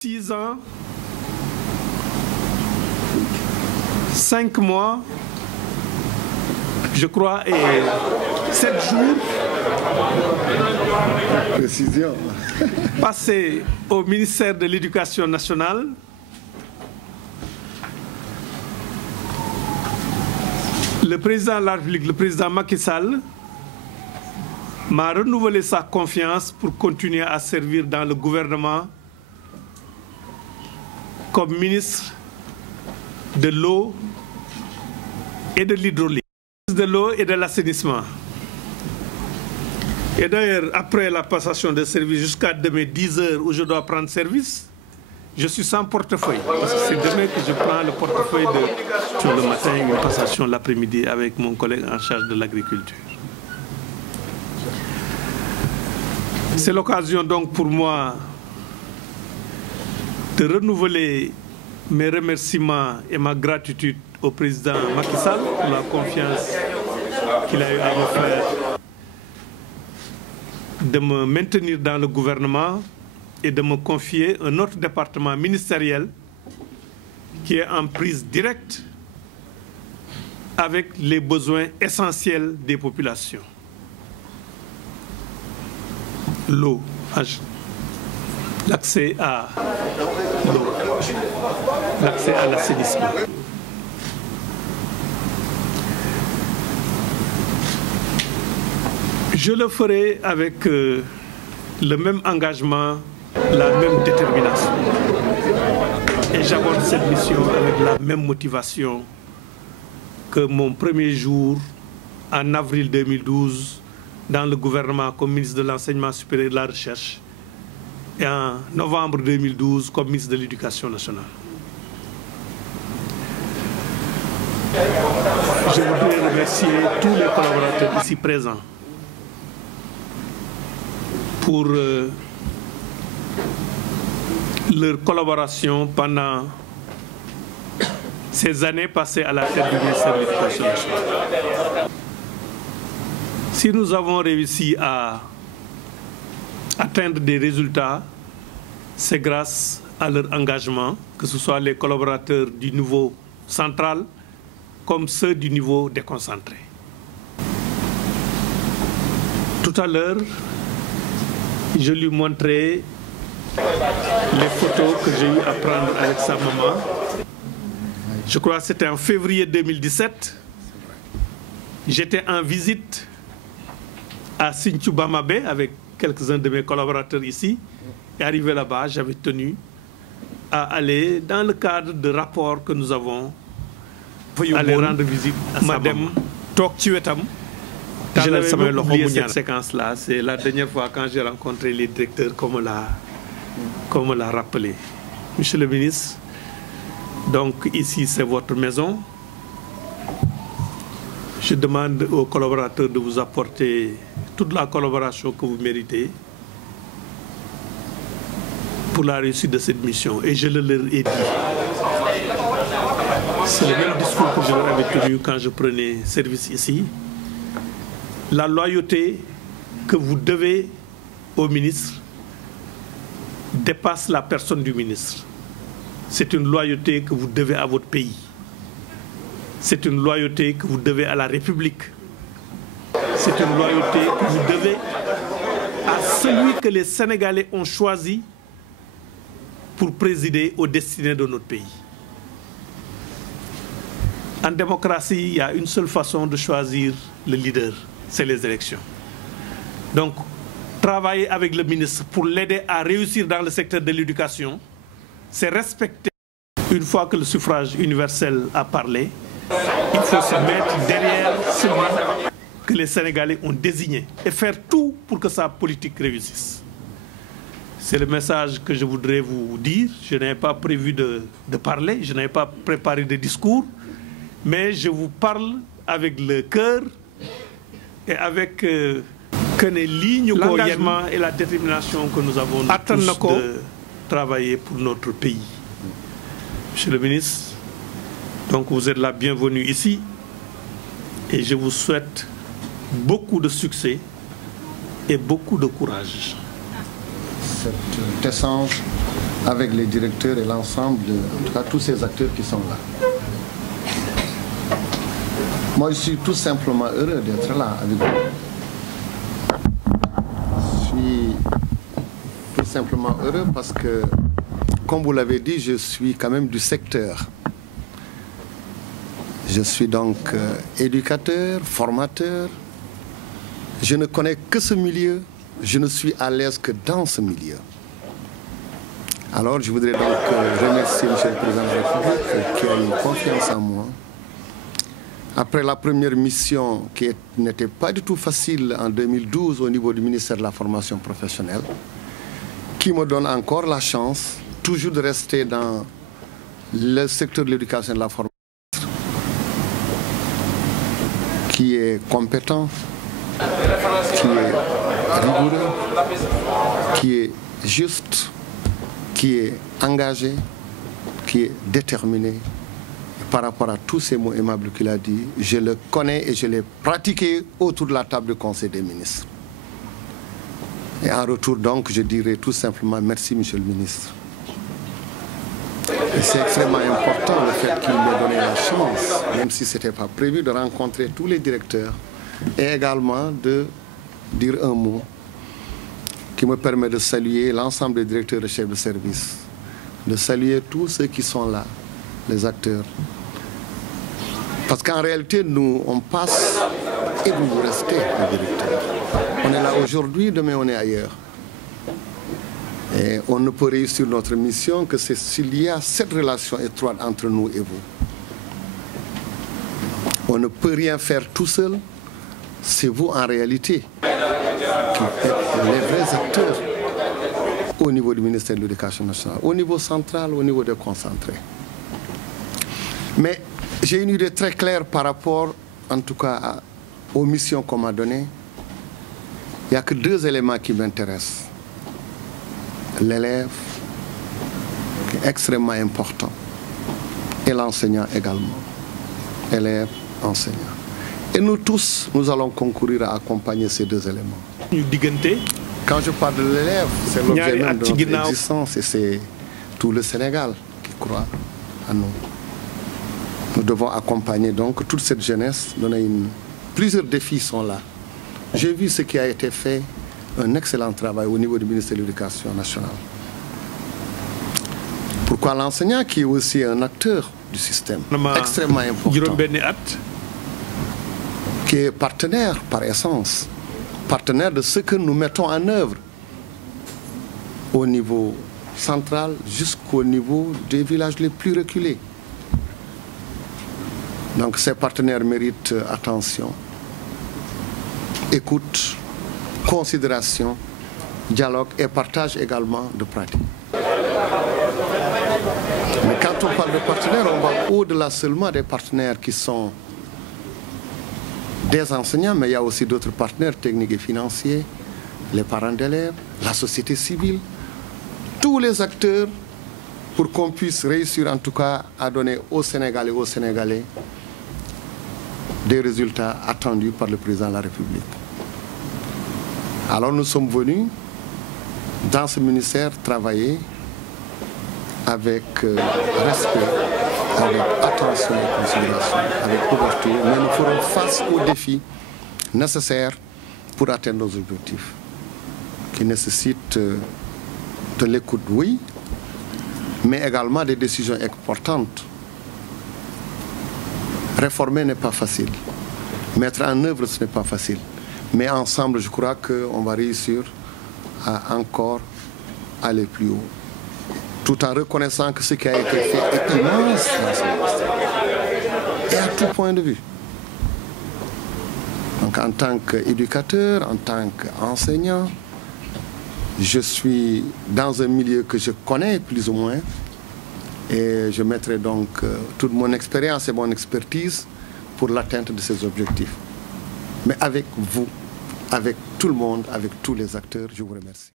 6 ans, 5 mois, je crois, et 7 jours Précision. passés au ministère de l'Éducation nationale. Le président de la République, le président Macky Sall, m'a renouvelé sa confiance pour continuer à servir dans le gouvernement comme ministre de l'eau et de l'hydraulique, de l'eau et de l'assainissement. Et d'ailleurs, après la passation de service jusqu'à demain 10 h où je dois prendre service, je suis sans portefeuille. Parce que c'est demain que je prends le portefeuille sur le matin et une passation l'après-midi avec mon collègue en charge de l'agriculture. C'est l'occasion donc pour moi de renouveler mes remerciements et ma gratitude au président Macky Sall pour la confiance qu'il a eu à me faire de me maintenir dans le gouvernement et de me confier un autre département ministériel qui est en prise directe avec les besoins essentiels des populations. L'eau, l'accès à l'eau, l'accès à l'assainissement. Je le ferai avec le même engagement, la même détermination. Et j'aborde cette mission avec la même motivation que mon premier jour en avril 2012 dans le gouvernement comme ministre de l'Enseignement supérieur et de la Recherche et en novembre 2012 comme ministre de l'Éducation nationale. Je voudrais remercier tous les collaborateurs ici présents pour leur collaboration pendant ces années passées à la tête du ministère de l'Éducation nationale. Si nous avons réussi à atteindre des résultats, c'est grâce à leur engagement, que ce soit les collaborateurs du niveau central comme ceux du niveau déconcentré. Tout à l'heure, je lui montrais les photos que j'ai eu à prendre avec sa maman. Je crois que c'était en février 2017. J'étais en visite à Sinthiou-Bamabé avec quelques-uns de mes collaborateurs ici. Et arrivé là-bas, j'avais tenu à aller dans le cadre de rapports que nous avons, aller rendre visite à Madame Toktuetam. Je n'avais pas oublié cette séquence-là. C'est la dernière fois quand j'ai rencontré les directeurs, comme on l'a rappelé. Monsieur le ministre, donc ici c'est votre maison. Je demande aux collaborateurs de vous apporter toute la collaboration que vous méritez pour la réussite de cette mission. Et je le leur ai dit. C'est le même discours que je leur avais tenu quand je prenais service ici. La loyauté que vous devez au ministre dépasse la personne du ministre. C'est une loyauté que vous devez à votre pays. C'est une loyauté que vous devez à la République. C'est une loyauté que vous devez à celui que les Sénégalais ont choisi pour présider aux destinées de notre pays. En démocratie, il y a une seule façon de choisir le leader, c'est les élections. Donc, travailler avec le ministre pour l'aider à réussir dans le secteur de l'éducation, c'est respecter. Une fois que le suffrage universel a parlé, il faut se mettre derrière celui que les Sénégalais ont désigné et faire tout pour que sa politique réussisse. C'est le message que je voudrais vous dire. Je n'avais pas prévu de parler, je n'avais pas préparé de discours, mais je vous parle avec le cœur et avec l'engagement et la détermination que nous avons tous de travailler pour notre pays. Monsieur le ministre, donc vous êtes la bienvenue ici et je vous souhaite beaucoup de succès et beaucoup de courage. Cet échange avec les directeurs et l'ensemble, en tout cas tous ces acteurs qui sont là. Moi, je suis tout simplement heureux d'être là avec vous. Je suis tout simplement heureux parce que, comme vous l'avez dit, je suis quand même du secteur. Je suis donc éducateur, formateur. Je ne connais que ce milieu. Je ne suis à l'aise que dans ce milieu. Alors, je voudrais donc remercier M. le Président de la République qui a eu confiance en moi. Après la première mission qui n'était pas du tout facile en 2012 au niveau du ministère de la Formation professionnelle, qui me donne encore la chance toujours de rester dans le secteur de l'éducation et de la formation, qui est compétent, qui est rigoureux, qui est juste, qui est engagé, qui est déterminé. Par rapport à tous ces mots aimables qu'il a dit, je le connais et je l'ai pratiqué autour de la table du Conseil des ministres. Et en retour donc, je dirais tout simplement merci, Monsieur le ministre. Et c'est extrêmement important le fait qu'il m'ait donné la chance, même si ce n'était pas prévu, de rencontrer tous les directeurs et également de dire un mot qui me permet de saluer l'ensemble des directeurs et chefs de service, de saluer tous ceux qui sont là, les acteurs. Parce qu'en réalité, nous, on passe et vous restez les directeurs. On est là aujourd'hui, demain on est ailleurs. Et on ne peut réussir notre mission que s'il y a cette relation étroite entre nous et vous. On ne peut rien faire tout seul. C'est vous en réalité qui êtes les vrais acteurs au niveau du ministère de l'Éducation nationale, au niveau central, au niveau des concentrés. Mais j'ai une idée très claire par rapport, en tout cas, aux missions qu'on m'a données. Il n'y a que deux éléments qui m'intéressent. L'élève, qui est extrêmement important, et l'enseignant également. Élève, enseignant. Et nous tous, nous allons concourir à accompagner ces deux éléments. Quand je parle de l'élève, c'est l'objet même de notre existence et c'est tout le Sénégal qui croit à nous. Nous devons accompagner donc toute cette jeunesse. Plusieurs défis sont là. J'ai vu ce qui a été fait, un excellent travail au niveau du ministère de l'Éducation nationale. Pourquoi l'enseignant qui est aussi un acteur du système, extrêmement important, qui est partenaire par essence, partenaire de ce que nous mettons en œuvre au niveau central jusqu'au niveau des villages les plus reculés. Donc ces partenaires méritent attention, écoute, considération, dialogue et partage également de pratiques. Mais quand on parle de partenaires, on va au-delà seulement des partenaires qui sont des enseignants, mais il y a aussi d'autres partenaires techniques et financiers, les parents d'élèves, la société civile, tous les acteurs pour qu'on puisse réussir en tout cas à donner aux Sénégalais et aux Sénégalais des résultats attendus par le président de la République. Alors nous sommes venus dans ce ministère travailler avec respect, avec attention et considération, avec ouverture, mais nous ferons face aux défis nécessaires pour atteindre nos objectifs, qui nécessitent de l'écoute, oui, mais également des décisions importantes. Réformer n'est pas facile. Mettre en œuvre, ce n'est pas facile. Mais ensemble, je crois qu'on va réussir à encore aller plus haut. Tout en reconnaissant que ce qui a été fait est immense dans ce ministère. Et à tout point de vue. Donc en tant qu'éducateur, en tant qu'enseignant, je suis dans un milieu que je connais plus ou moins. Et je mettrai donc toute mon expérience et mon expertise pour l'atteinte de ces objectifs. Mais avec vous, avec tout le monde, avec tous les acteurs, je vous remercie.